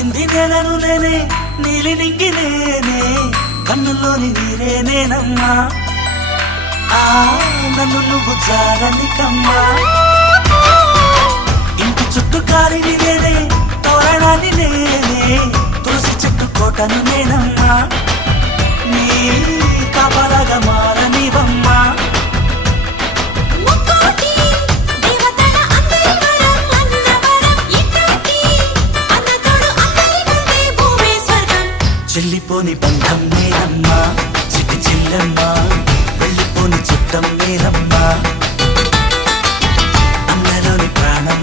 తాకింది నేలను నేనే నీలి నింగి నేనే కన్నుల్లోని నీరే నేనమ్మా నన్ను నువ్వు జాలని కమ్మా ఇంటి చుట్టూ కాలిని నేనే తోరణాన్ని నేనే తులసి చెట్టు కోటను నేనమ్మా నీ కాపలాగా మారనివమ్మా చెల్లిపోని బంధం నేనమ్మా చిట్టి చెల్లెమ్మా వెళ్ళిపోని చుట్టం నేనమ్మా అన్నలోని ప్రాణం